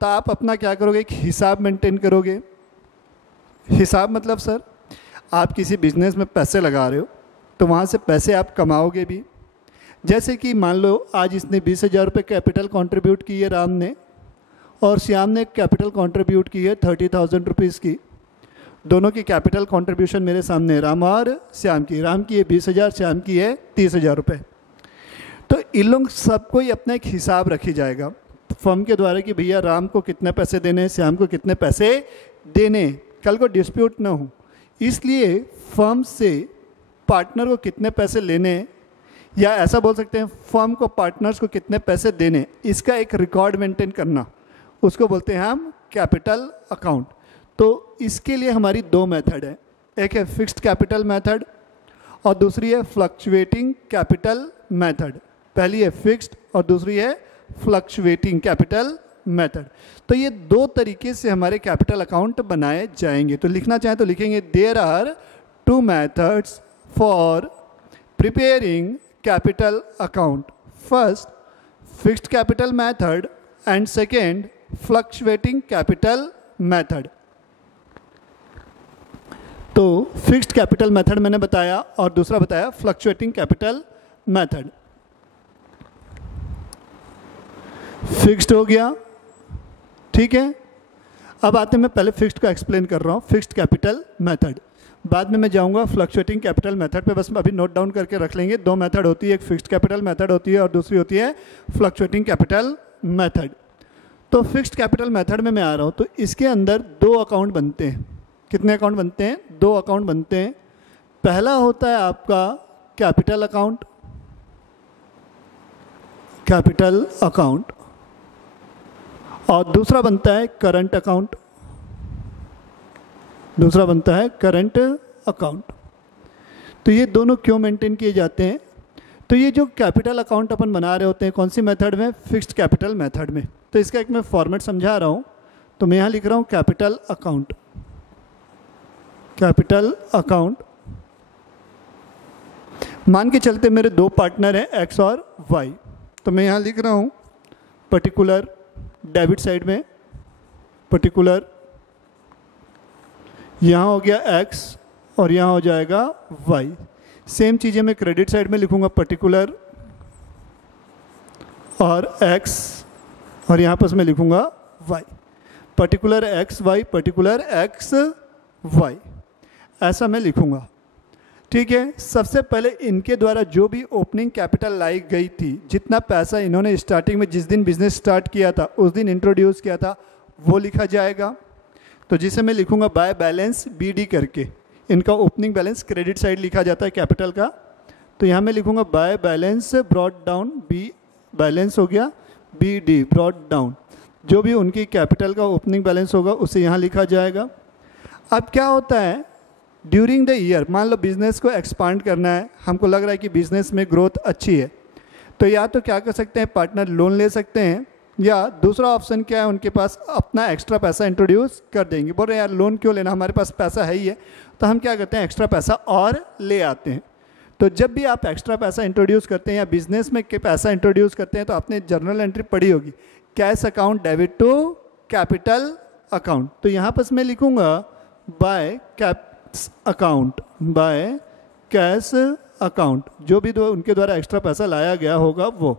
तो आप अपना क्या करोगे, एक हिसाब मेंटेन करोगे। हिसाब मतलब सर, आप किसी बिजनेस में पैसे लगा रहे हो तो वहाँ से पैसे आप कमाओगे भी। जैसे कि मान लो आज इसने 20,000 रुपये कैपिटल कंट्रीब्यूट की है राम ने, और श्याम ने कैपिटल कंट्रीब्यूट की है 30,000 रुपीज़ की। दोनों की कैपिटल कंट्रीब्यूशन मेरे सामने है, राम और श्याम की। राम की है 20,000, श्याम की है 30,000 रुपये। तो इन लोग सबको ही अपना एक हिसाब रखी जाएगा फर्म के द्वारा कि भैया राम को कितने पैसे देने, श्याम को कितने पैसे देने, कल को डिस्प्यूट ना हो। इसलिए फर्म से पार्टनर को कितने पैसे लेने, या ऐसा बोल सकते हैं फर्म को पार्टनर्स को कितने पैसे देने, इसका एक रिकॉर्ड मेंटेन करना, उसको बोलते हैं हम कैपिटल अकाउंट। तो इसके लिए हमारी दो मेथड है, एक है फिक्स्ड कैपिटल मेथड और दूसरी है फ्लक्चुएटिंग कैपिटल मेथड। पहली है फिक्स्ड और दूसरी है फ्लक्चुएटिंग कैपिटल मेथड। तो ये दो तरीके से हमारे कैपिटल अकाउंट बनाए जाएंगे। तो लिखना चाहें तो लिखेंगे there are two methods for preparing capital account, first fixed capital method and second fluctuating capital method. तो फिक्स्ड कैपिटल मेथड मैंने बताया और दूसरा बताया फ्लक्चुएटिंग कैपिटल मेथड। फिक्स्ड हो गया, ठीक है। अब आते हैं, मैं पहले फिक्स्ड का एक्सप्लेन कर रहा हूँ, फिक्स्ड कैपिटल मेथड। बाद में मैं जाऊँगा फ्लक्चुएटिंग कैपिटल मेथड पे, बस अभी नोट डाउन करके रख लेंगे। दो मेथड होती है, एक फिक्स्ड कैपिटल मेथड होती है और दूसरी होती है फ्लक्चुएटिंग कैपिटल मेथड। तो फिक्स्ड कैपिटल मेथड में मैं आ रहा हूँ, तो इसके अंदर दो अकाउंट बनते हैं। कितने अकाउंट बनते हैं? दो अकाउंट बनते हैं। पहला होता है आपका कैपिटल अकाउंट, कैपिटल अकाउंट, और दूसरा बनता है करंट अकाउंट, दूसरा बनता है करंट अकाउंट। तो ये दोनों क्यों मेंटेन किए जाते हैं? तो ये जो कैपिटल अकाउंट अपन बना रहे होते हैं कौन सी मेथड में? फिक्स्ड कैपिटल मेथड में। तो इसका एक मैं फॉर्मेट समझा रहा हूँ, तो मैं यहाँ लिख रहा हूँ कैपिटल अकाउंट, कैपिटल अकाउंट। मान के चलते मेरे दो पार्टनर हैं एक्स और वाई, तो मैं यहाँ लिख रहा हूँ पर्टिकुलर डेबिट साइड में, पर्टिकुलर यहाँ हो गया एक्स और यहाँ हो जाएगा वाई। सेम चीज़ें मैं क्रेडिट साइड में लिखूँगा, पर्टिकुलर और एक्स, और यहाँ पर मैं लिखूँगा Y, particular X Y, particular X Y, ऐसा मैं लिखूँगा, ठीक है। सबसे पहले इनके द्वारा जो भी ओपनिंग कैपिटल लाई गई थी, जितना पैसा इन्होंने स्टार्टिंग में जिस दिन बिजनेस स्टार्ट किया था उस दिन इंट्रोड्यूस किया था, वो लिखा जाएगा। तो जिसे मैं लिखूँगा बाय बैलेंस BD करके, इनका ओपनिंग बैलेंस क्रेडिट साइड लिखा जाता है कैपिटल का, तो यहाँ मैं लिखूँगा by balance brought down, be balance हो गया BD ब्रॉट डाउन, जो भी उनकी कैपिटल का ओपनिंग बैलेंस होगा उसे यहाँ लिखा जाएगा। अब क्या होता है, ड्यूरिंग द ईयर, मान लो बिज़नेस को एक्सपांड करना है, हमको लग रहा है कि बिज़नेस में ग्रोथ अच्छी है, तो या तो क्या कर सकते हैं, पार्टनर लोन ले सकते हैं, या दूसरा ऑप्शन क्या है, उनके पास अपना एक्स्ट्रा पैसा इंट्रोड्यूस कर देंगे। बोल रहे हैं यार लोन क्यों लेना, हमारे पास पैसा है ही है, तो हम क्या करते हैं एक्स्ट्रा पैसा और ले आते हैं। तो जब भी आप एक्स्ट्रा पैसा इंट्रोड्यूस करते हैं या बिजनेस में पैसा इंट्रोड्यूस करते हैं, तो आपने जर्नल एंट्री पढ़ी होगी, cash account debit to capital account. तो यहाँ पर मैं लिखूँगा by cash account, by cash account, जो भी उनके द्वारा एक्स्ट्रा पैसा लाया गया होगा वो।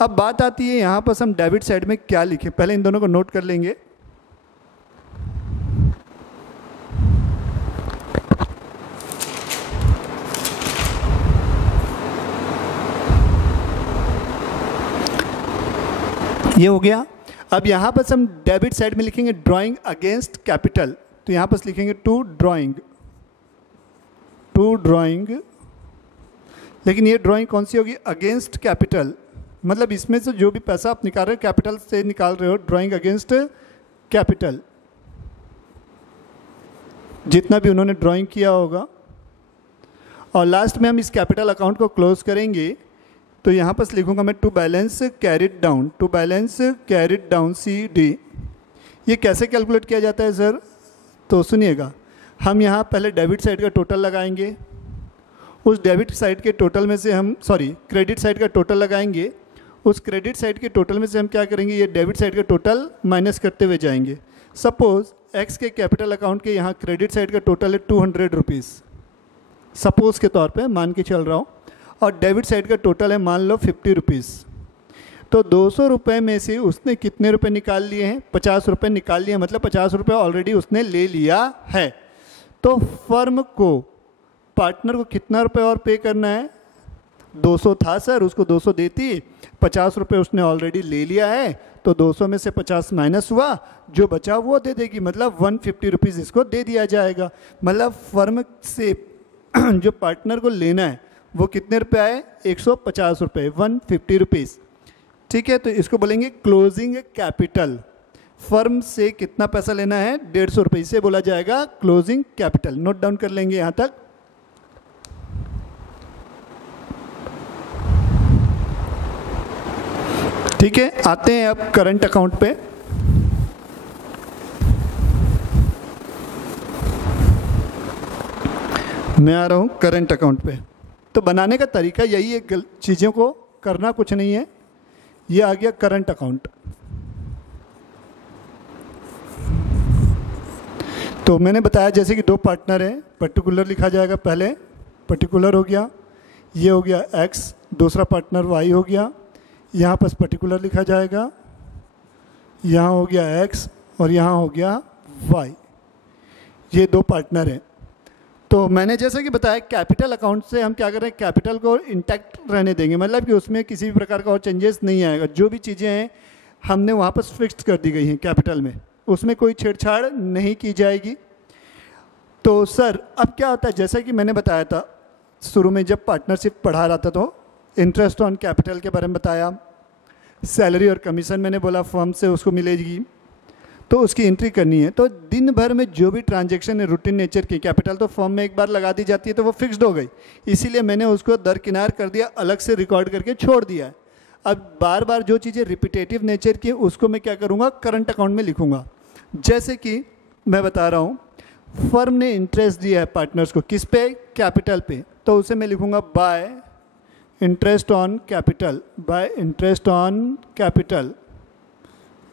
अब बात आती है यहाँ पर हम डेबिट साइड में क्या लिखें, पहले इन दोनों को नोट कर लेंगे। ये हो गया। अब यहाँ पर हम डेबिट साइड में लिखेंगे ड्राइंग अगेंस्ट कैपिटल, तो यहाँ पर लिखेंगे टू ड्राइंग, टू ड्राइंग, लेकिन ये ड्राइंग कौन सी होगी, अगेंस्ट कैपिटल, मतलब इसमें से जो भी पैसा आप निकाल रहे हो कैपिटल से निकाल रहे हो, ड्राइंग अगेंस्ट कैपिटल, जितना भी उन्होंने ड्राइंग किया होगा। और लास्ट में हम इस कैपिटल अकाउंट को क्लोज करेंगे, तो यहाँ पर लिखूंगा मैं to balance carried down, to balance carried down CD। ये कैसे कैलकुलेट किया जाता है सर, तो सुनिएगा, हम यहाँ पहले डेबिट साइड का टोटल लगाएंगे, उस डेबिट साइड के टोटल में से हम क्रेडिट साइड का टोटल लगाएंगे, उस क्रेडिट साइड के टोटल में से हम क्या करेंगे, ये डेबिट साइड का टोटल माइनस करते हुए जाएंगे। सपोज एक्स के कैपिटल अकाउंट के यहाँ क्रेडिट साइड का टोटल है 200 रुपीज़, सपोज के तौर पे मान के चल रहा हूँ, और डेबिट साइड का टोटल है मान लो 50 रुपीज़। तो 200 रुपये में से उसने कितने रुपए निकाल लिए हैं, 50 रुपये निकाल लिए, मतलब 50 रुपये ऑलरेडी उसने ले लिया है। तो फर्म को, पार्टनर को कितना रुपये और पे करना है, 200 था सर, उसको 200 देती, 50 रुपये उसने ऑलरेडी ले लिया है, तो 200 में से 50 माइनस हुआ, जो बचा वो दे देगी, मतलब 150 रुपीज़ इसको दे दिया जाएगा। मतलब फर्म से जो पार्टनर को लेना है वो कितने रुपए आए, 150 रुपये, 150 रुपीज़। ठीक है, तो इसको बोलेंगे क्लोजिंग कैपिटल। फर्म से कितना पैसा लेना है, 150 रुपये, इसे बोला जाएगा क्लोजिंग कैपिटल। नोट डाउन कर लेंगे यहाँ तक। ठीक है, आते हैं अब करंट अकाउंट पे। मैं आ रहा हूँ करंट अकाउंट पे। तो बनाने का तरीका यही है, चीज़ों को करना कुछ नहीं है। ये आ गया करंट अकाउंट। तो मैंने बताया जैसे कि दो पार्टनर हैं, पर्टिकुलर लिखा जाएगा पहले, पर्टिकुलर हो गया, ये हो गया एक्स, दूसरा पार्टनर वाई हो गया, यहाँ पर पर्टिकुलर लिखा जाएगा, यहाँ हो गया एक्स और यहाँ हो गया वाई। ये दो पार्टनर हैं। तो मैंने जैसा कि बताया कैपिटल अकाउंट से हम क्या कर रहे हैं, कैपिटल को इंटैक्ट रहने देंगे, मतलब कि उसमें किसी भी प्रकार का और चेंजेस नहीं आएगा। जो भी चीज़ें हैं हमने वहाँ पर फिक्स कर दी गई हैं कैपिटल में, उसमें कोई छेड़छाड़ नहीं की जाएगी। तो सर अब क्या होता है, जैसा कि मैंने बताया था शुरू में जब पार्टनरशिप पढ़ा रहा था, तो इंटरेस्ट ऑन कैपिटल के बारे में बताया, सैलरी और कमीशन मैंने बोला फर्म से उसको मिलेगी, तो उसकी एंट्री करनी है। तो दिन भर में जो भी ट्रांजैक्शन है रूटीन नेचर की, कैपिटल तो फर्म में एक बार लगा दी जाती है तो वो फिक्स्ड हो गई, इसीलिए मैंने उसको दरकिनार कर दिया, अलग से रिकॉर्ड करके छोड़ दिया है। अब बार बार जो चीज़ें रिपीटेटिव नेचर की उसको मैं क्या करूँगा, करंट अकाउंट में लिखूँगा। जैसे कि मैं बता रहा हूँ, फर्म ने इंटरेस्ट दिया है पार्टनर्स को, किस पे, कैपिटल पे, तो उसे मैं लिखूँगा bye interest on capital, bye interest on capital,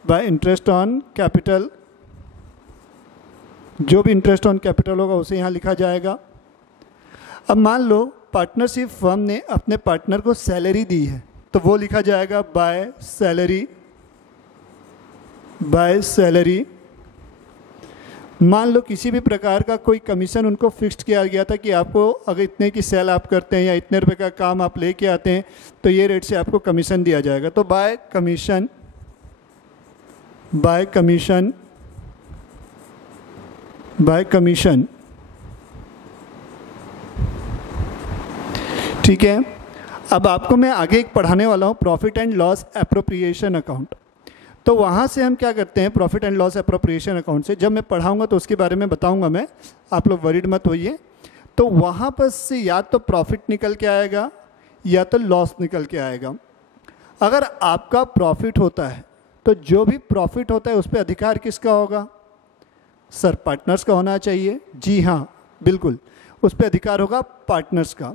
bye interest on capital. जो भी इंटरेस्ट ऑन कैपिटल होगा उसे यहाँ लिखा जाएगा। अब मान लो पार्टनरशिप फर्म ने अपने पार्टनर को सैलरी दी है, तो वो लिखा जाएगा बाय सैलरी, बाय सैलरी। मान लो किसी भी प्रकार का कोई कमीशन उनको फिक्स्ड किया गया था कि आपको अगर इतने की सेल आप करते हैं या इतने रुपए का काम आप लेके आते हैं तो ये रेट से आपको कमीशन दिया जाएगा, तो bye commission, bye commission, bye commission. ठीक है, अब आपको मैं आगे एक पढ़ाने वाला हूँ profit and loss appropriation account. तो वहाँ से हम क्या करते हैं, profit and loss appropriation account से जब मैं पढ़ाऊँगा तो उसके बारे में बताऊँगा मैं, आप लोग वरीड मत होइए। तो वहाँ पर से या तो प्रॉफिट निकल के आएगा या तो लॉस निकल के आएगा। अगर आपका प्रॉफिट होता है तो जो भी प्रॉफिट होता है उस पर अधिकार किसका होगा, सर पार्टनर्स का होना चाहिए। जी हाँ बिल्कुल, उस पर अधिकार होगा पार्टनर्स का।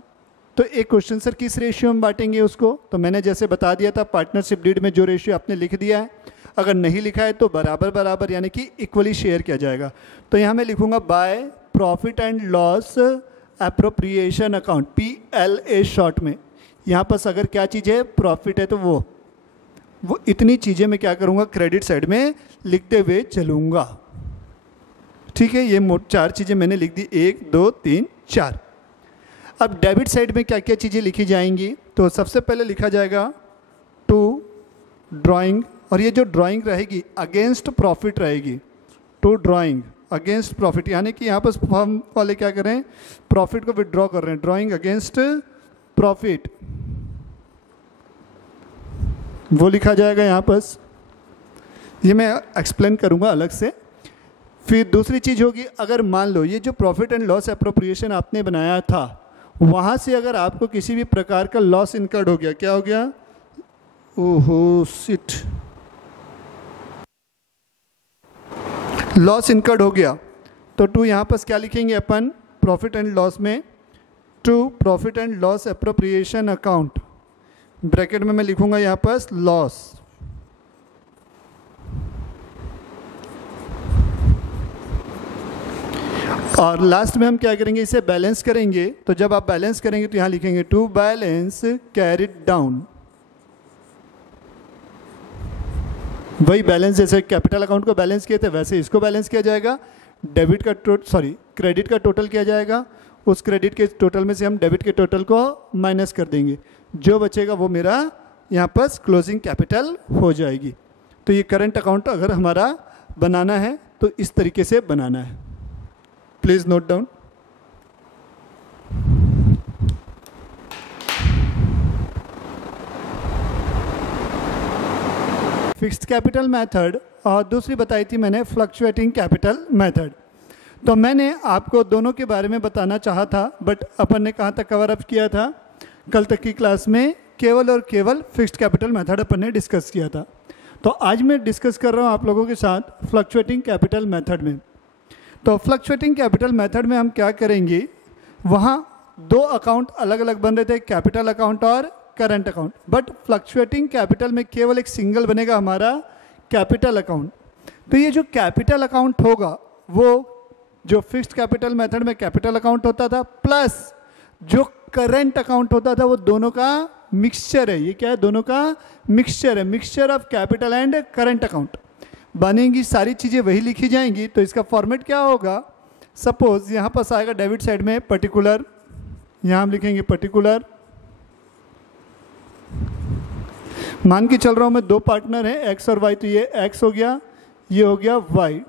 तो एक क्वेश्चन, सर किस रेशियो में बांटेंगे उसको, तो मैंने जैसे बता दिया था पार्टनरशिप डीड में जो रेशियो आपने लिख दिया है, अगर नहीं लिखा है तो बराबर बराबर यानी कि इक्वली शेयर किया जाएगा। तो यहाँ मैं लिखूँगा by profit and loss appropriation account, PLA short में। यहाँ पर अगर क्या चीज़ है, प्रॉफिट है, तो वो इतनी चीज़ें मैं क्या करूँगा, क्रेडिट साइड में लिखते हुए चलूँगा। ठीक है, ये 4 चीज़ें मैंने लिख दी, 1 2 3 4। अब डेबिट साइड में क्या क्या चीज़ें लिखी जाएंगी, तो सबसे पहले लिखा जाएगा टू ड्राइंग, और ये जो ड्राइंग रहेगी अगेंस्ट प्रॉफिट रहेगी, टू ड्राइंग अगेंस्ट प्रॉफिट, यानी कि यहाँ पर फर्म वाले क्या कर रहे हैं, प्रॉफिट को विड्रॉ कर रहे हैं, ड्राइंग अगेंस्ट प्रॉफिट, वो लिखा जाएगा यहाँ पर। ये मैं एक्सप्लेन करूँगा अलग से। फिर दूसरी चीज़ होगी, अगर मान लो ये जो प्रॉफिट एंड लॉस एप्रोप्रिएशन आपने बनाया था वहाँ से अगर आपको किसी भी प्रकार का लॉस इनकर्ड हो गया, क्या हो गया, ओहो शिट, लॉस इनकर्ड हो गया, तो टू यहाँ पर क्या लिखेंगे अपन, प्रॉफिट एंड लॉस में to profit and loss appropriation account, bracket में मैं लिखूंगा यहाँ पर लॉस। और लास्ट में हम क्या करेंगे, इसे बैलेंस करेंगे। तो जब आप बैलेंस करेंगे तो यहाँ लिखेंगे टू बैलेंस कैरिड डाउन। वही बैलेंस जैसे कैपिटल अकाउंट को बैलेंस किए थे वैसे इसको बैलेंस किया जाएगा। क्रेडिट का टोटल किया जाएगा, उस क्रेडिट के टोटल में से हम डेबिट के टोटल को माइनस कर देंगे, जो बचेगा वो मेरा यहाँ पर क्लोजिंग कैपिटल हो जाएगी। तो ये करंट अकाउंट अगर हमारा बनाना है तो इस तरीके से बनाना है। Please note down. Fixed capital method और दूसरी बताई थी मैंने फ्लक्चुएटिंग कैपिटल मेथड। तो मैंने आपको दोनों के बारे में बताना चाहा था, बट अपन ने कहाँ तक कवर अप किया था, कल तक की क्लास में केवल और केवल फिक्स्ड कैपिटल मेथड अपन ने डिस्कस किया था। तो आज मैं डिस्कस कर रहा हूँ आप लोगों के साथ फ्लक्चुएटिंग कैपिटल मेथड में। तो फ्लक्चुएटिंग कैपिटल मेथड में हम क्या करेंगे, वहाँ दो अकाउंट अलग अलग बन रहे थे, कैपिटल अकाउंट और current account, but fluctuating capital में केवल एक सिंगल बनेगा हमारा कैपिटल अकाउंट। तो ये जो कैपिटल अकाउंट होगा वो जो फिक्स्ड कैपिटल मेथड में कैपिटल अकाउंट होता था प्लस जो करंट अकाउंट होता था वो दोनों का मिक्सचर है। ये क्या है, दोनों का मिक्सचर है, mixture of capital and current account बनेंगी, सारी चीज़ें वही लिखी जाएंगी। तो इसका फॉर्मेट क्या होगा, सपोज यहाँ पास आएगा डेबिट साइड में पर्टिकुलर, यहाँ हम लिखेंगे पर्टिकुलर। मान के चल रहा हूँ मैं दो पार्टनर हैं एक्स और वाई, तो ये एक्स हो गया, ये हो गया वाई,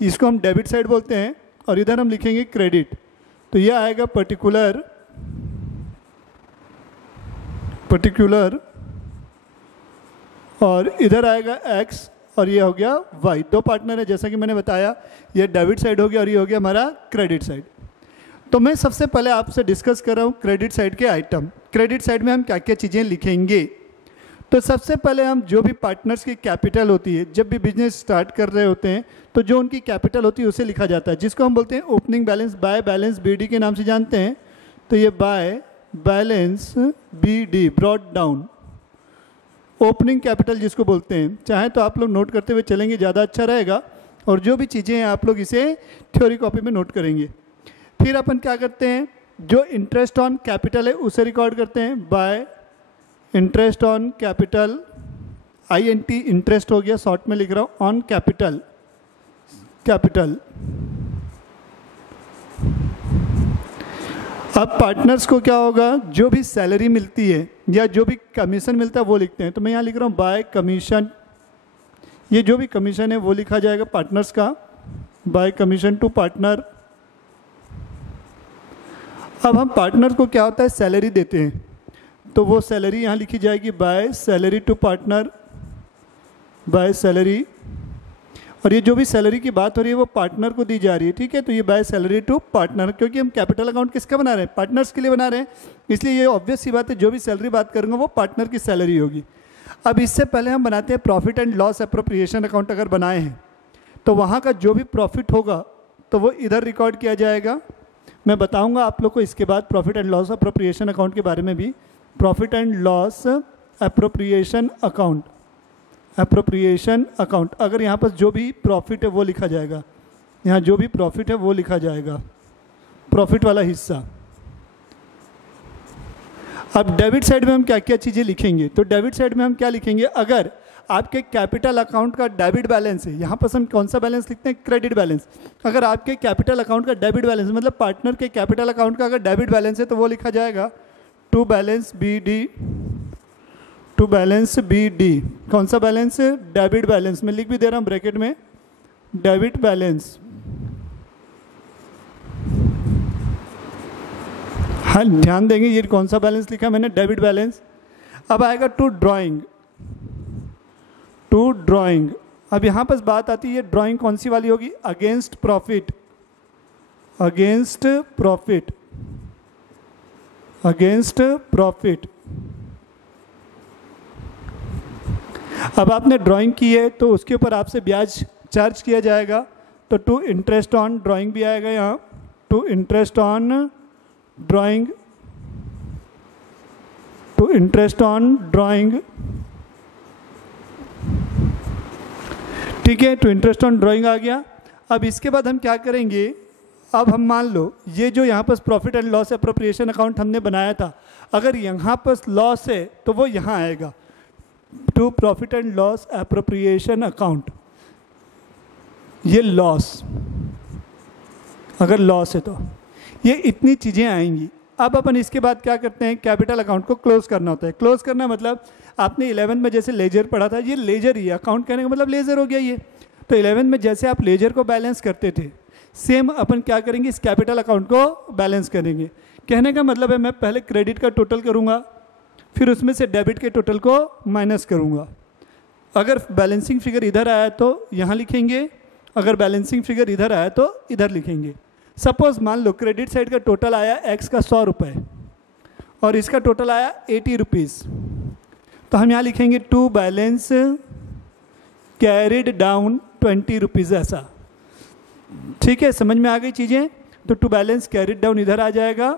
इसको हम डेबिट साइड बोलते हैं। और इधर हम लिखेंगे क्रेडिट, तो ये आएगा पर्टिकुलर और इधर आएगा एक्स और ये हो गया वाई। दो पार्टनर है जैसा कि मैंने बताया, ये डेबिट साइड हो गया और ये हो गया हमारा क्रेडिट साइड। तो मैं सबसे पहले आपसे डिस्कस कर रहा हूँ क्रेडिट साइड के आइटम। क्रेडिट साइड में हम क्या क्या चीज़ें लिखेंगे। तो सबसे पहले हम जो भी पार्टनर्स की कैपिटल होती है, जब भी बिजनेस स्टार्ट कर रहे होते हैं तो जो उनकी कैपिटल होती है उसे लिखा जाता है, जिसको हम बोलते हैं opening balance, by balance BD के नाम से जानते हैं। तो ये by balance BD brought down, opening capital जिसको बोलते हैं। चाहे तो आप लोग नोट करते हुए चलेंगे, ज़्यादा अच्छा रहेगा। और जो भी चीज़ें हैं आप लोग इसे थ्योरी कॉपी में नोट करेंगे। फिर अपन क्या करते हैं, जो इंटरेस्ट ऑन कैपिटल है उसे रिकॉर्ड करते हैं, bye interest on capital, INT interest हो गया, शॉर्ट में लिख रहा हूँ, ऑन कैपिटल। अब पार्टनर्स को क्या होगा, जो भी सैलरी मिलती है या जो भी कमीशन मिलता है वो लिखते हैं। तो मैं यहाँ लिख रहा हूँ बाय कमीशन, ये जो भी कमीशन है वो लिखा जाएगा पार्टनर्स का, बाय कमीशन टू पार्टनर। अब हम पार्टनर को क्या होता है, सैलरी देते हैं, तो वो सैलरी यहाँ लिखी जाएगी by salary to partner, by salary. और ये जो भी सैलरी की बात हो रही है वो पार्टनर को दी जा रही है, ठीक है। तो ये बाय सैलरी टू पार्टनर, क्योंकि हम कैपिटल अकाउंट किसका बना रहे हैं, पार्टनर्स के लिए बना रहे हैं, इसलिए ये ऑब्वियस सी बात है, जो भी सैलरी बात करूँगा वो पार्टनर की सैलरी होगी। अब इससे पहले हम बनाते हैं profit and loss appropriation account. अगर बनाए हैं तो वहाँ का जो भी प्रॉफिट होगा तो वो इधर रिकॉर्ड किया जाएगा। मैं बताऊँगा आप लोग को इसके बाद profit and loss appropriation account के बारे में भी। Profit and loss appropriation account, अगर यहाँ पर जो भी प्रॉफिट है वो लिखा जाएगा, यहाँ जो भी प्रॉफिट है वो लिखा जाएगा, प्रॉफिट वाला हिस्सा। अब डेबिट साइड में हम क्या क्या चीज़ें लिखेंगे, तो डेबिट साइड में हम क्या लिखेंगे, अगर आपके कैपिटल अकाउंट का डेबिट बैलेंस है, यहाँ पर हम कौन सा बैलेंस लिखते हैं, क्रेडिट बैलेंस। अगर आपके कैपिटल अकाउंट का डेबिट बैलेंस मतलब पार्टनर के कैपिटल अकाउंट का अगर डेबिट बैलेंस है तो वो लिखा जाएगा टू बैलेंस बी डी। कौन सा बैलेंस है, डेबिट बैलेंस। मैं लिख भी दे रहा हूँ ब्रैकेट में, डेबिट बैलेंस। हाँ ध्यान देंगे, ये कौन सा बैलेंस लिखा मैंने, डेबिट बैलेंस। अब आएगा टू ड्राइंग। अब यहाँ पर बात आती है, ड्राइंग कौन सी वाली होगी, अगेंस्ट प्रॉफिट। अब आपने ड्राइंग की है तो उसके ऊपर आपसे ब्याज चार्ज किया जाएगा, तो टू इंटरेस्ट ऑन ड्राइंग भी आएगा यहाँ, टू इंटरेस्ट ऑन ड्राइंग तो इंटरेस्ट ऑन ड्राइंग, ठीक है, तो इंटरेस्ट ऑन ड्राइंग आ गया। अब इसके बाद हम क्या करेंगे, अब हम मान लो ये जो यहाँ पर profit and loss appropriation account हमने बनाया था, अगर यहाँ पर लॉस है तो वो यहाँ आएगा, to profit and loss appropriation account, ये लॉस, अगर लॉस है तो ये इतनी चीज़ें आएंगी। अब अपन इसके बाद क्या करते हैं, कैपिटल अकाउंट को क्लोज करना होता है। क्लोज करना मतलब आपने 11 में जैसे लेजर पढ़ा था, ये लेजर ही है, अकाउंट कहने का मतलब लेजर हो गया ये। तो 11 में जैसे आप लेजर को बैलेंस करते थे, सेम अपन क्या करेंगे, इस कैपिटल अकाउंट को बैलेंस करेंगे। कहने का मतलब है मैं पहले क्रेडिट का टोटल करूँगा, फिर उसमें से डेबिट के टोटल को माइनस करूँगा। अगर बैलेंसिंग फिगर इधर आया तो यहाँ लिखेंगे, अगर बैलेंसिंग फिगर इधर आया तो इधर लिखेंगे। सपोज मान लो क्रेडिट साइड का टोटल आया एक्स का 100 रुपये और इसका टोटल आया 80 रुपीज़, तो हम यहाँ लिखेंगे to balance carried down 20 rupees, ऐसा, ठीक है, समझ में आ गई चीज़ें। तो टू बैलेंस कैरिड डाउन इधर आ जाएगा,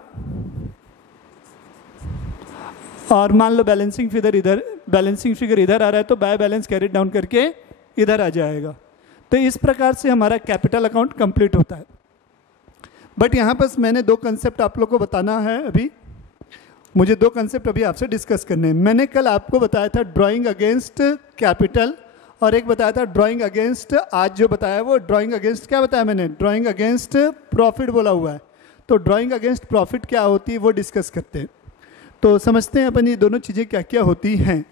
और मान लो बैलेंसिंग फिगर इधर आ रहा है तो बाय बैलेंस कैरिड डाउन करके इधर आ जाएगा। तो इस प्रकार से हमारा कैपिटल अकाउंट कंप्लीट होता है। बट यहाँ पर मैंने दो कंसेप्ट आप लोग को बताना है, अभी मुझे दो कंसेप्ट अभी आपसे डिस्कस करने हैं। मैंने कल आपको बताया था ड्राइंग अगेंस्ट कैपिटल, और एक बताया था ड्राइंग अगेंस्ट, आज जो बताया वो ड्राइंग अगेंस्ट क्या बताया मैंने, ड्राइंग अगेंस्ट प्रॉफिट बोला हुआ है। तो ड्राइंग अगेंस्ट प्रॉफिट क्या होती है वो डिस्कस करते हैं। तो समझते हैं अपन ये दोनों चीज़ें क्या क्या होती हैं।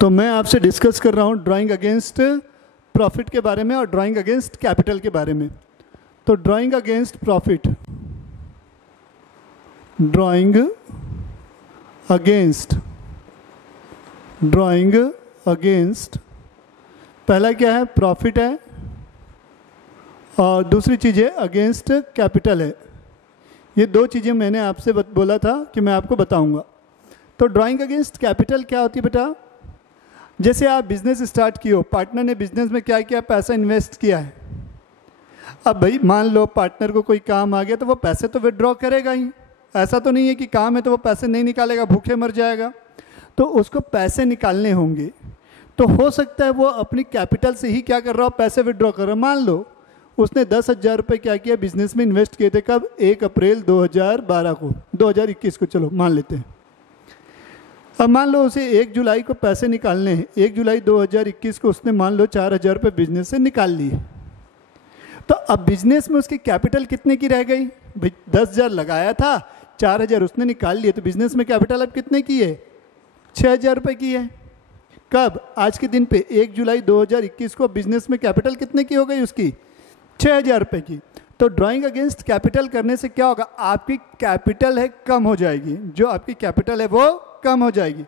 तो मैं आपसे डिस्कस कर रहा हूँ ड्राइंग अगेंस्ट प्रॉफिट के बारे में और ड्राइंग अगेंस्ट कैपिटल के बारे में। तो drawing against profit, drawing against पहला क्या है, प्रॉफिट है, और दूसरी चीज़ है अगेंस्ट कैपिटल है। ये दो चीज़ें मैंने आपसे बोला था कि मैं आपको बताऊंगा। तो ड्राइंग अगेंस्ट कैपिटल क्या होती है बेटा, जैसे आप बिजनेस स्टार्ट किए हो, पार्टनर ने बिजनेस में क्या किया, पैसा इन्वेस्ट किया है। अब भाई मान लो पार्टनर को कोई काम आ गया तो वो पैसे तो विड्रॉ करेगा ही, ऐसा तो नहीं है कि काम है तो वो पैसे नहीं निकालेगा, भूखे मर जाएगा। तो उसको पैसे निकालने होंगे, तो हो सकता है वो अपनी कैपिटल से ही क्या कर रहा हो, पैसे विड्रॉ कर रहा हो। मान लो उसने 10,000 रुपये क्या किया, बिजनेस में इन्वेस्ट किए थे, कब, 1 अप्रैल 2021 को, चलो मान लेते हैं। अब मान लो उसे 1 जुलाई को पैसे निकालने हैं, 1 जुलाई 2021 को उसने मान लो 4,000 रुपये बिजनेस से निकाल लिए। तो अब बिजनेस में उसकी कैपिटल कितने की रह गई, भाई 10,000 लगाया था, 4,000 उसने निकाल लिए, तो बिजनेस में कैपिटल अब कितने की है, 6,000 रुपये की है। कब, आज के दिन पे 1 जुलाई 2021 को बिजनेस में कैपिटल कितने की हो गई उसकी, 6,000 रुपये की। तो ड्राइंग अगेंस्ट कैपिटल करने से क्या होगा, आपकी कैपिटल है कम हो जाएगी, जो आपकी कैपिटल है वो कम हो जाएगी।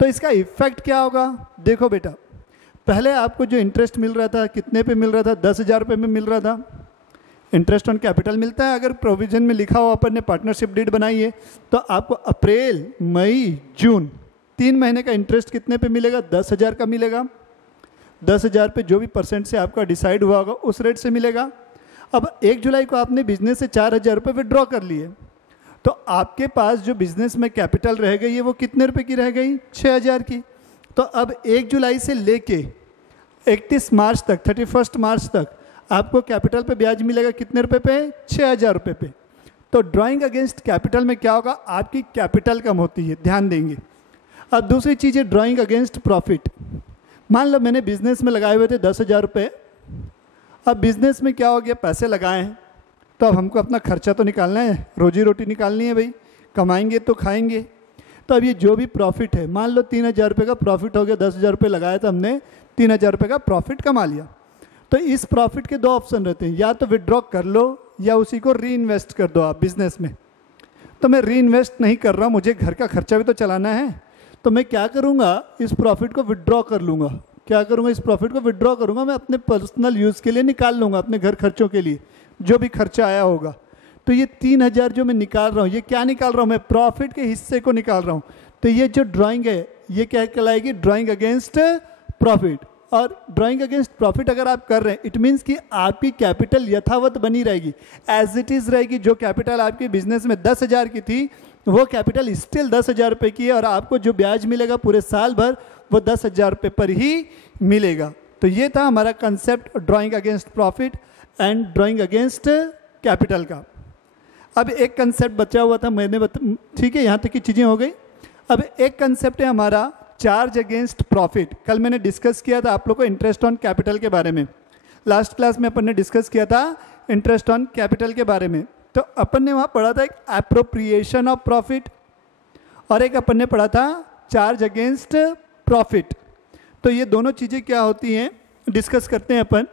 तो इसका इफेक्ट क्या होगा, देखो बेटा, पहले आपको जो इंटरेस्ट मिल रहा था कितने पे मिल रहा था, 10,000 रुपये में मिल रहा था। इंटरेस्ट ऑन कैपिटल मिलता है, अगर प्रोविजन में लिखा हो अपन ने पार्टनरशिप डीड बनाई है तो आपको अप्रैल, मई, जून 3 महीने का इंटरेस्ट कितने पे मिलेगा, 10,000 का मिलेगा। 10,000 पे जो भी परसेंट से आपका डिसाइड हुआ होगा उस रेट से मिलेगा। अब 1 जुलाई को आपने बिजनेस से 4,000 रुपये विड्रॉ कर लिए, तो आपके पास जो बिजनेस में कैपिटल रह गई है वो कितने रुपए की रह गई, 6,000 की। तो अब 1 जुलाई से लेके 31 मार्च तक, 31 मार्च तक आपको कैपिटल पे ब्याज मिलेगा कितने रुपए पे, 6,000 रुपये पे। तो ड्राइंग अगेंस्ट कैपिटल में क्या होगा, आपकी कैपिटल कम होती है, ध्यान देंगे। अब दूसरी चीज़ है ड्राइंग अगेंस्ट प्रॉफिट। मान लो मैंने बिजनेस में लगाए हुए थे 10,000 रुपये, अब बिजनेस में क्या हो गया, पैसे लगाए हैं तो अब हमको अपना खर्चा तो निकालना है, रोजी रोटी निकालनी है भाई, कमाएंगे तो खाएंगे। तो अब ये जो भी प्रॉफिट है, मान लो 3,000 रुपये का प्रॉफिट हो गया, 10,000 रुपये लगाया था हमने, 3,000 रुपये का प्रॉफिट कमा लिया। तो इस प्रॉफिट के 2 ऑप्शन रहते हैं, या तो विड्रॉ कर लो या उसी को री इन्वेस्ट कर दो आप बिजनेस में। तो मैं री इन्वेस्ट नहीं कर रहा, मुझे घर का खर्चा भी तो चलाना है, तो मैं क्या करूँगा, इस प्रॉफिट को विड्रॉ कर लूँगा। क्या करूँगा, इस प्रॉफिट को विड्रॉ करूँगा, मैं अपने पर्सनल यूज़ के लिए निकाल लूँगा, अपने घर खर्चों के लिए जो भी खर्चा आया होगा। तो ये 3,000 जो मैं निकाल रहा हूँ, ये क्या निकाल रहा हूँ, मैं प्रॉफिट के हिस्से को निकाल रहा हूँ। तो ये जो ड्राइंग है ये क्या कहलाएगी, ड्राइंग अगेंस्ट प्रॉफिट। और ड्राइंग अगेंस्ट प्रॉफिट अगर आप कर रहे हैं, इट मीन्स कि आपकी कैपिटल यथावत बनी रहेगी, एज इट इज़ रहेगी। जो कैपिटल आपके बिजनेस में 10,000 की थी, वो कैपिटल स्टिल 10,000 रुपये की है, और आपको जो ब्याज मिलेगा पूरे साल भर वो 10,000 रुपये पर ही मिलेगा। तो ये था हमारा concept drawing against profit and drawing against capital का। अब एक कंसेप्ट बचा हुआ था, ठीक है, यहाँ तक की चीज़ें हो गई। अब एक कंसेप्ट है हमारा चार्ज अगेंस्ट प्रॉफिट। कल मैंने डिस्कस किया था आप लोग को इंटरेस्ट ऑन कैपिटल के बारे में, लास्ट क्लास में अपन ने डिस्कस किया था इंटरेस्ट ऑन कैपिटल के बारे में। तो अपन ने वहाँ पढ़ा था एक एप्रोप्रिएशन ऑफ प्रॉफिट और एक अपन ने पढ़ा था चार्ज अगेंस्ट प्रॉफिट। तो ये दोनों चीज़ें क्या होती हैं डिस्कस करते हैं अपन।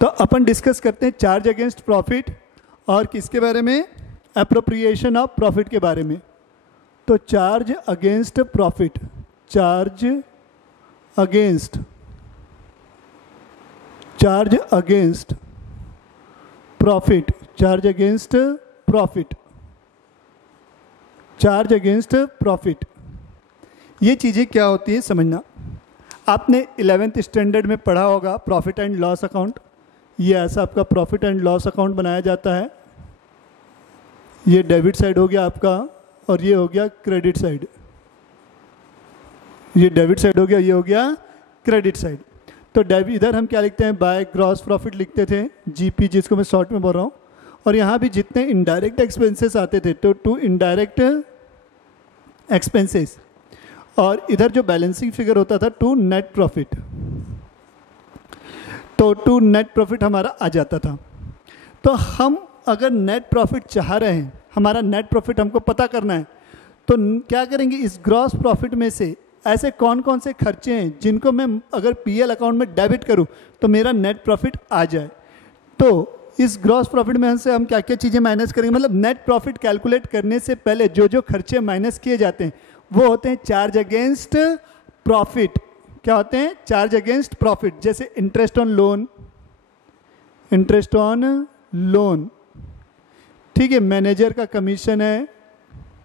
तो अपन डिस्कस करते हैं चार्ज अगेंस्ट प्रॉफिट और किसके बारे में, एप्रोप्रिएशन ऑफ प्रॉफिट के बारे में। तो charge against profit, charge against profit, charge against profit, charge against profit, ये चीज़ें क्या होती है समझना। आपने 11th स्टैंडर्ड में पढ़ा होगा प्रॉफिट एंड लॉस अकाउंट। ये ऐसा आपका प्रॉफिट एंड लॉस अकाउंट बनाया जाता है। ये डेबिट साइड हो गया आपका और ये हो गया क्रेडिट साइड। ये डेबिट साइड हो गया, ये हो गया क्रेडिट साइड। तो इधर हम क्या लिखते हैं, बाय ग्रॉस प्रॉफिट लिखते थे, जीपी, जिसको मैं शॉर्ट में बोल रहा हूँ। और यहाँ भी जितने इनडायरेक्ट एक्सपेंसेस आते थे तो टू इनडायरेक्ट एक्सपेंसेस, और इधर जो बैलेंसिंग फिगर होता था टू नेट प्रॉफिट। तो टू नेट प्रॉफिट हमारा आ जाता था। तो हम अगर नेट प्रॉफिट चाह रहे हैं, हमारा नेट प्रॉफिट हमको पता करना है, तो क्या करेंगे, इस ग्रॉस प्रॉफिट में से ऐसे कौन कौन से खर्चे हैं जिनको मैं अगर पीएल अकाउंट में डेबिट करूं तो मेरा नेट प्रॉफिट आ जाए। तो इस ग्रॉस प्रॉफिट में से हम क्या क्या चीज़ें माइनस करेंगे, मतलब नेट प्रॉफिट कैलकुलेट करने से पहले जो जो खर्चे माइनस किए जाते हैं वो होते हैं चार्ज अगेंस्ट प्रॉफिट। क्या होते हैं, चार्ज अगेंस्ट प्रॉफिट। जैसे interest on loan, interest on loan, ठीक है, मैनेजर का कमीशन है,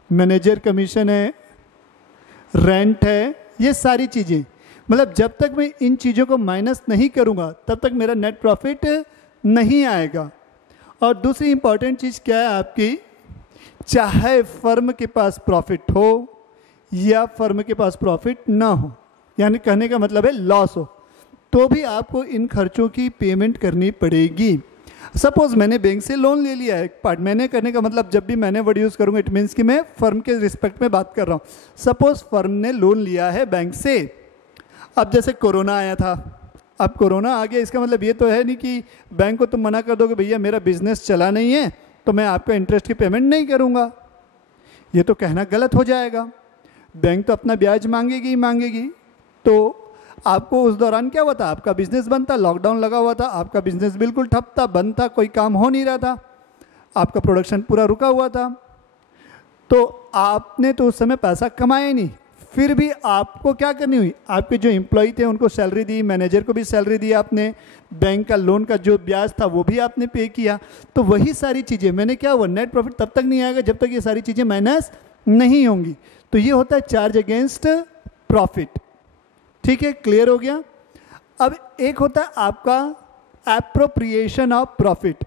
मैनेजर कमीशन है, रेंट है, ये सारी चीज़ें। मतलब जब तक मैं इन चीज़ों को माइनस नहीं करूँगा तब तक मेरा नेट प्रॉफिट नहीं आएगा। और दूसरी इंपॉर्टेंट चीज़ क्या है आपकी, चाहे फर्म के पास प्रॉफिट हो या फर्म के पास प्रॉफिट ना हो, यानी कहने का मतलब है लॉस हो, तो भी आपको इन खर्चों की पेमेंट करनी पड़ेगी। सपोज मैंने बैंक से लोन ले लिया है, पार्ट मैंने करने का मतलब जब भी मैंने वर्ड यूज़ करूँगा इट मीन्स कि मैं फर्म के रिस्पेक्ट में बात कर रहा हूँ। सपोज फर्म ने लोन लिया है बैंक से। अब जैसे कोरोना आया था, अब कोरोना आ गया, इसका मतलब ये तो है नहीं कि बैंक को तुम मना कर दोगे भैया मेरा बिजनेस चला नहीं है तो मैं आपका इंटरेस्ट की पेमेंट नहीं करूँगा। ये तो कहना गलत हो जाएगा। बैंक तो अपना ब्याज मांगेगी ही मांगेगी। तो आपको उस दौरान क्या हुआ था, आपका बिजनेस बंद था, लॉकडाउन लगा हुआ था, आपका बिजनेस बिल्कुल ठप था, बंद था, कोई काम हो नहीं रहा था, आपका प्रोडक्शन पूरा रुका हुआ था। तो आपने तो उस समय पैसा कमाया नहीं, फिर भी आपको क्या करनी हुई, आपके जो एम्प्लॉय थे उनको सैलरी दी, मैनेजर को भी सैलरी दी आपने, बैंक का लोन का जो ब्याज था वो भी आपने पे किया। तो वही सारी चीज़ें मैंने क्या हुआ, नेट प्रॉफिट तब तक नहीं आएगा जब तक ये सारी चीज़ें माइनस नहीं होंगी। तो ये होता है चार्ज अगेंस्ट प्रॉफिट। ठीक है, क्लियर हो गया। अब एक होता है आपका एप्रोप्रिएशन ऑफ प्रॉफिट।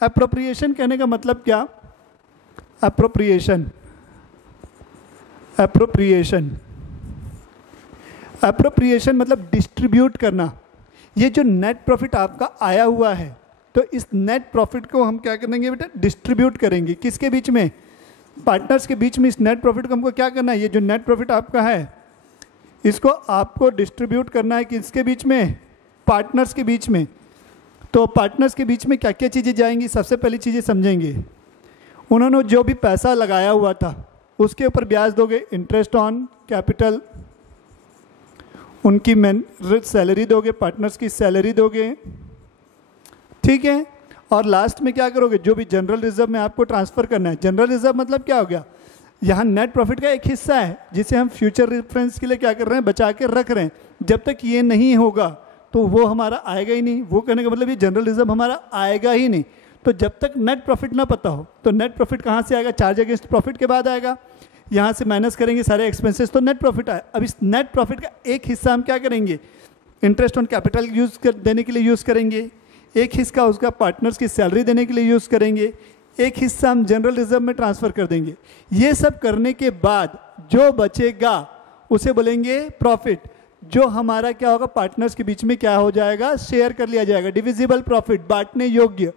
एप्रोप्रिएशन कहने का मतलब क्या, एप्रोप्रिएशन, एप्रोप्रिएशन, एप्रोप्रिएशन मतलब डिस्ट्रीब्यूट करना। ये जो नेट प्रॉफिट आपका आया हुआ है तो इस नेट प्रॉफिट को हम क्या करेंगे बेटा, डिस्ट्रीब्यूट करेंगे। किसके बीच में, पार्टनर्स के बीच में। इस नेट प्रॉफिट को हमको क्या करना है, ये जो नेट प्रॉफिट आपका है इसको आपको डिस्ट्रीब्यूट करना है किसके बीच में, पार्टनर्स के बीच में। तो पार्टनर्स के बीच में क्या क्या चीज़ें जाएंगी, सबसे पहली चीज़ें समझेंगे। उन्होंने जो भी पैसा लगाया हुआ था उसके ऊपर ब्याज दोगे, इंटरेस्ट ऑन कैपिटल, उनकी सैलरी दोगे, पार्टनर्स की सैलरी दोगे, ठीक है। और लास्ट में क्या करोगे, जो भी जनरल रिजर्व में आपको ट्रांसफ़र करना है। जनरल रिजर्व मतलब क्या हो गया, यहाँ नेट प्रॉफिट का एक हिस्सा है जिसे हम फ्यूचर रेफरेंस के लिए क्या कर रहे हैं, बचा के रख रहे हैं। जब तक ये नहीं होगा तो वो हमारा आएगा ही नहीं। वो कहने का मतलब ये जनरल रिजर्व हमारा आएगा ही नहीं। तो जब तक नेट प्रॉफिट ना पता हो तो नेट प्रॉफिट कहाँ से आएगा, चार्ज अगेंस्ट प्रॉफिट के बाद आएगा। यहाँ से माइनस करेंगे सारे एक्सपेंसेस तो नेट प्रॉफिट आए। अब इस नेट प्रॉफिट का एक हिस्सा हम क्या करेंगे, इंटरेस्ट ऑन कैपिटल देने के लिए यूज़ करेंगे, एक हिस्सा उसका पार्टनर्स की सैलरी देने के लिए यूज़ करेंगे, एक हिस्सा हम जनरल रिजर्व में ट्रांसफ़र कर देंगे। ये सब करने के बाद जो बचेगा उसे बोलेंगे प्रॉफिट, जो हमारा क्या होगा, पार्टनर्स के बीच में क्या हो जाएगा, शेयर कर लिया जाएगा। डिविजिबल प्रॉफिट, बांटने योग्य,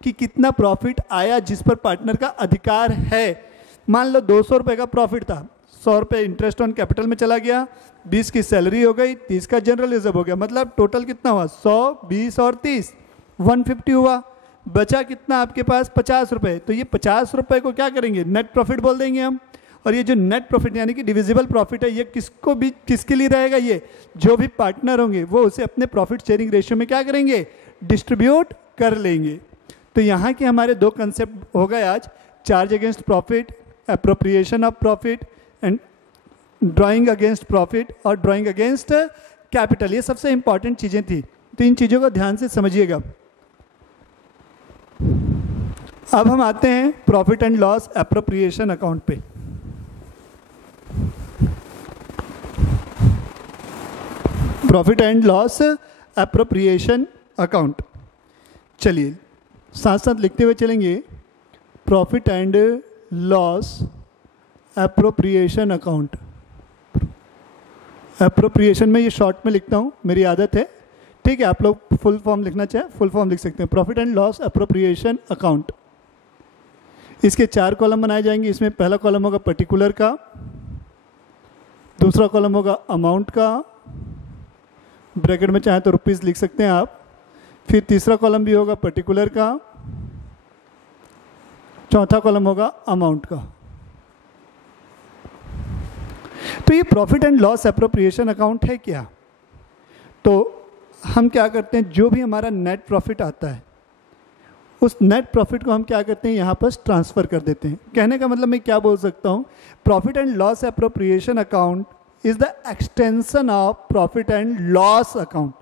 कि कितना प्रॉफिट आया जिस पर पार्टनर का अधिकार है। मान लो 200 रुपये का प्रॉफिट था, 100 रुपये इंटरेस्ट ऑन कैपिटल में चला गया, 20 की सैलरी हो गई, 30 का जनरल रिजर्व हो गया, मतलब टोटल कितना हुआ, 100, 20 और 30, 150 हुआ। बचा कितना आपके पास, 50 रुपये। तो ये 50 रुपये को क्या करेंगे, नेट प्रॉफिट बोल देंगे हम। और ये जो नेट प्रॉफिट यानी कि डिविजिबल प्रॉफिट है, ये किसको भी, किसके लिए रहेगा, ये जो भी पार्टनर होंगे वो उसे अपने प्रॉफिट शेयरिंग रेशियो में क्या करेंगे, डिस्ट्रीब्यूट कर लेंगे। तो यहाँ के हमारे दो कंसेप्ट हो गए आज, charge against profit, appropriation of profit, and drawing against profit और ड्राइंग अगेंस्ट कैपिटल। ये सबसे इंपॉर्टेंट चीज़ें थी, तो इन चीज़ों को ध्यान से समझिएगा। अब हम आते हैं profit and loss appropriation account पे। Profit and loss appropriation account, चलिए साथ साथ लिखते हुए चलेंगे। Profit and loss appropriation account. Appropriation में ये शॉर्ट में लिखता हूँ, मेरी आदत है, ठीक है। आप लोग फुल फॉर्म लिखना चाहें फुल फॉर्म लिख सकते हैं। Profit and loss appropriation account, इसके 4 कॉलम बनाए जाएंगे। इसमें पहला कॉलम होगा पर्टिकुलर का, दूसरा कॉलम होगा अमाउंट का, ब्रैकेट में चाहे तो रुपीज़ लिख सकते हैं आप, फिर तीसरा कॉलम भी होगा पर्टिकुलर का, चौथा कॉलम होगा अमाउंट का। तो ये profit and loss appropriation account है क्या, तो हम क्या करते हैं, जो भी हमारा नेट प्रॉफिट आता है उस नेट प्रॉफिट को हम क्या करते हैं, यहाँ पर ट्रांसफ़र कर देते हैं। कहने का मतलब मैं क्या बोल सकता हूँ, profit and loss appropriation account is the extension of profit and loss account.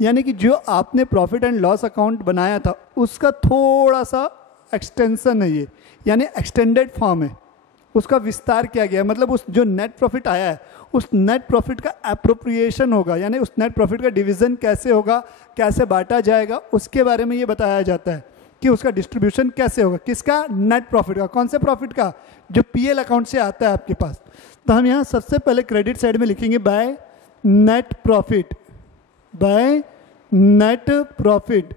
यानी कि जो आपने प्रॉफिट एंड लॉस अकाउंट बनाया था उसका थोड़ा सा एक्सटेंशन है ये, यानी एक्सटेंडेड फॉर्म है, उसका विस्तार किया गया। मतलब उस जो नेट प्रॉफिट आया है उस नेट प्रॉफिट का एप्रोप्रिएशन होगा, यानी उस नेट प्रॉफिट का डिवीज़न कैसे होगा, कैसे बांटा जाएगा, उसके बारे में ये बताया जाता है कि उसका डिस्ट्रीब्यूशन कैसे होगा, किसका, नेट प्रॉफिट का। कौन से प्रॉफिट का, जो पीएल अकाउंट से आता है आपके पास। तो हम यहाँ सबसे पहले क्रेडिट साइड में लिखेंगे by net profit, by net profit.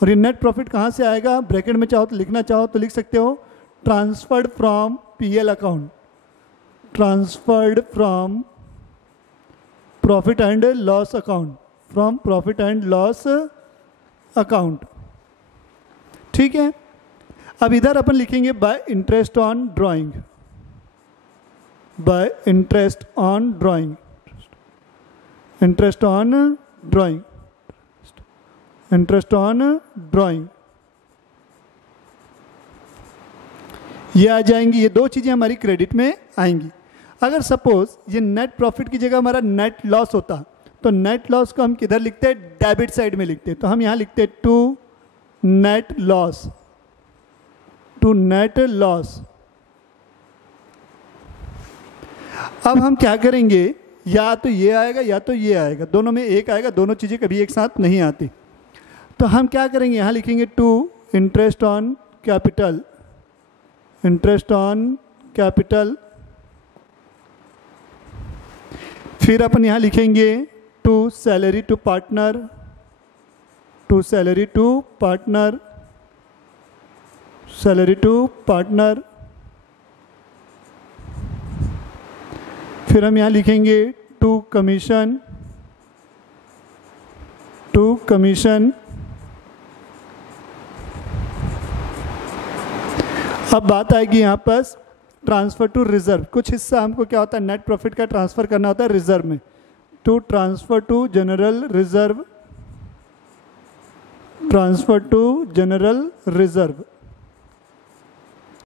और ये नेट प्रॉफिट कहाँ से आएगा, ब्रैकेट में चाहो तो लिखना चाहो तो लिख सकते हो, transferred from PL account, transferred from profit and loss account, from profit and loss account, ठीक है। अब इधर अपन लिखेंगे bye interest on drawing, bye interest on drawing, interest on drawing, interest on drawing, ये आ जाएंगी। ये दो चीज़ें हमारी क्रेडिट में आएंगी। अगर सपोज ये नेट प्रॉफिट की जगह हमारा नेट लॉस होता तो नेट लॉस को हम किधर लिखते हैं, डेबिट साइड में लिखते हैं। तो हम यहाँ लिखते हैं to net loss, to net loss. अब हम क्या करेंगे, या तो ये आएगा या तो ये आएगा, दोनों में एक आएगा, दोनों चीज़ें कभी एक साथ नहीं आती। तो हम क्या करेंगे, यहाँ लिखेंगे to interest on capital, interest on capital. फिर अपन यहाँ लिखेंगे to salary to partner, to salary to partner, salary to partner. फिर हम यहाँ लिखेंगे टू कमीशन, टू कमीशन। अब बात आएगी यहाँ पर ट्रांसफ़र टू रिजर्व। कुछ हिस्सा हमको क्या होता है, नेट प्रॉफिट का ट्रांसफ़र करना होता है रिजर्व में। To transfer to general reserve, transfer to general reserve.